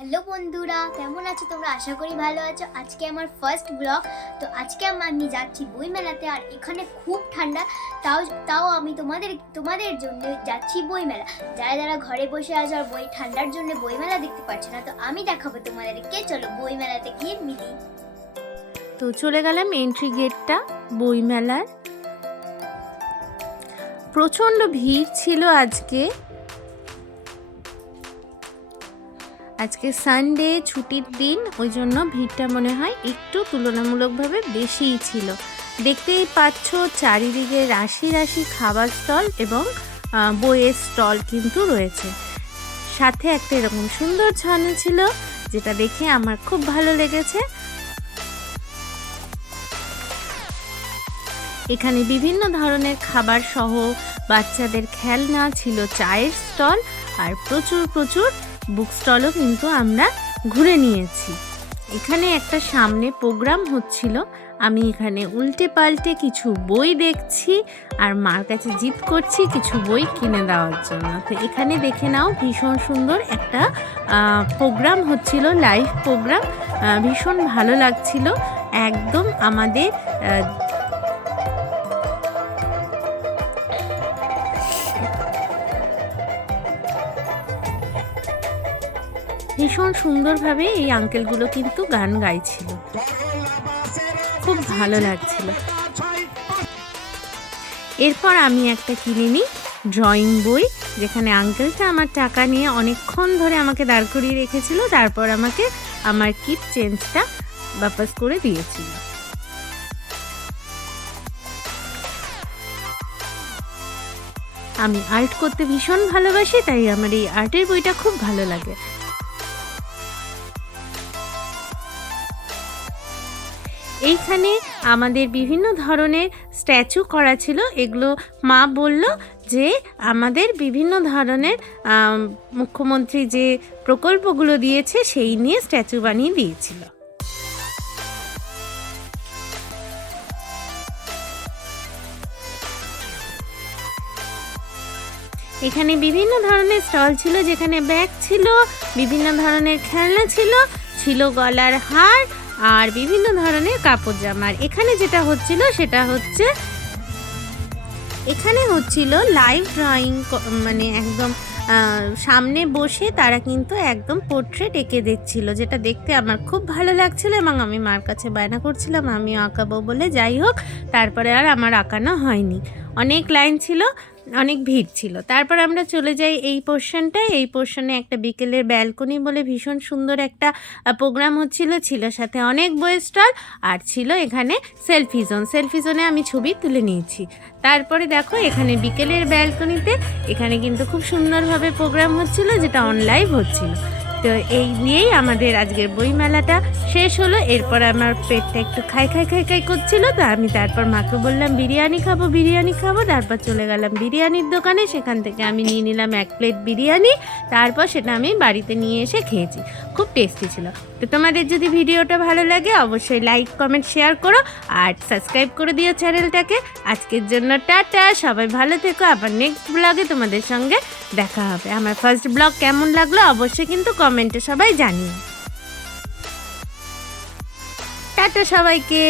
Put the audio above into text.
Hello বন্ধুরা, কেমন আছো তোমরা? আশা করি ভালো আছো। আজকে আমার ফার্স্ট ব্লগ। তো আজকে আমি যাচ্ছি বইমেলাতে, আর এখানে খুব ঠান্ডা। তাও আমি তোমাদের জন্য যাচ্ছি বইমেলা। যারা যারা ঘরে বসে আছো আর ঠান্ডার জন্য বইমেলা দেখতে পাচ্ছ না, তো আমি দেখাবো তোমাদেরকে। চলো বইমেলাতে গিয়ে মিলি। তো চলে গেলাম এন্ট্রি গেটটা বইমেলার। প্রচণ্ড ভিড় ছিল আজকে সানডে, ছুটির দিন, ওই জন্য ভিড়টা মনে হয় একটু তুলনামূলকভাবে বেশিই ছিল। দেখতেই পাচ্ছ চারিদিকে রাশি রাশি খাবার স্টল এবং বইয়ের স্টল কিন্তু রয়েছে। সাথে একটা এরকম সুন্দর ছানা ছিল, যেটা দেখে আমার খুব ভালো লেগেছে। এখানে বিভিন্ন ধরনের খাবার সহ বাচ্চাদের খেলনা ছিল, চায়ের স্টল, আর প্রচুর বুক স্টলও কিন্তু আমরা ঘুরে নিয়েছি। এখানে একটা সামনে প্রোগ্রাম হচ্ছিল, আমি এখানে উল্টে পাল্টে কিছু বই দেখছি আর মার কাছে জিদ করছি কিছু বই কিনে দেওয়ার জন্য। তো এখানে দেখে নাও, ভীষণ সুন্দর একটা প্রোগ্রাম হচ্ছিল, লাইভ প্রোগ্রাম। ভীষণ ভালো লাগছিল, একদম আমাদের ভীষণ সুন্দরভাবে এই আঙ্কেলগুলো কিন্তু গান গাইছিল, খুব ভালো লাগছিল। এরপর আমি একটা কিনে নিই ড্রয়িং বই, যেখানে আঙ্কেলটা আমার টাকা নিয়ে অনেকক্ষণ ধরে আমাকে দাঁড় করিয়ে রেখেছিল, তারপর আমাকে আমার কিপ চেঞ্জটা বাপাস করে দিয়েছিল। আমি আর্ট করতে ভীষণ ভালোবাসি, তাই আমার এই আর্টের বইটা খুব ভালো লাগে। এইখানে আমাদের বিভিন্ন ধরনের স্ট্যাচু করা ছিল। এগুলো মা বলল যে আমাদের বিভিন্ন ধরনের মুখ্যমন্ত্রী যে প্রকল্পগুলো দিয়েছে সেই নিয়ে স্ট্যাচু বানিয়ে দিয়েছিল। এখানে বিভিন্ন ধরনের স্টল ছিল, যেখানে ব্যাগ ছিল, বিভিন্ন ধরনের খেলনা ছিল গলার হার আর বিভিন্ন ধরনের কাপড় জামার। এখানে যেটা হচ্ছিল সেটা হচ্ছে এখানে হচ্ছিল লাইভ ড্রয়িং, মানে একদম সামনে বসে তারা কিন্তু একদম পোর্ট্রেট এঁকে দিচ্ছিল, যেটা দেখতে আমার খুব ভালো লাগছিল এবং আমি মার কাছে বায়না করছিলাম আমিও আঁকাবো বলে। যাই হোক, তারপরে আর আমার আঁকানো হয়নি। অনেক লাইন ছিল, অনেক ভিড় ছিল। তারপর আমরা চলে যাই এই পোর্শনটায়। এই পোর্শনে একটা বিকেলের ব্যালকনি বলে ভীষণ সুন্দর একটা প্রোগ্রাম ছিল সাথে অনেক বইয়ের স্টল, আর ছিল এখানে সেলফি জোনে আমি ছবি তুলে নিয়েছি। তারপরে দেখো এখানে বিকেলের ব্যালকনিতে এখানে কিন্তু খুব সুন্দরভাবে প্রোগ্রাম হচ্ছিল, যেটা অনলাইভ হচ্ছিল। তো এই নিয়েই আমাদের আজকের বইমেলাটা শেষ হলো। এরপর আমার পেটটা একটু খাই করছিল, তো আমি তারপর মাকে বললাম বিরিয়ানি খাবো। তারপর চলে গেলাম বিরিয়ানির দোকানে, সেখান থেকে আমি নিয়ে নিলাম 1 প্লেট বিরিয়ানি। তারপর সেটা আমি বাড়িতে নিয়ে এসে খেয়েছি, খুব টেস্টি ছিল। তো তোমাদের যদি ভিডিওটা ভালো লাগে অবশ্যই লাইক, কমেন্ট, শেয়ার করো আর সাবস্ক্রাইব করে দিও চ্যানেলটাকে। আজকের জন্য টাটা, সবাই ভালো থেকো। আবার নেক্সট ব্লগে তোমাদের সঙ্গে দেখা হবে। আমার ফার্স্ট ব্লগ কেমন লাগলো অবশ্যই কিন্তু কমেন্টে সবাই জানিও। টাটা সবাইকে।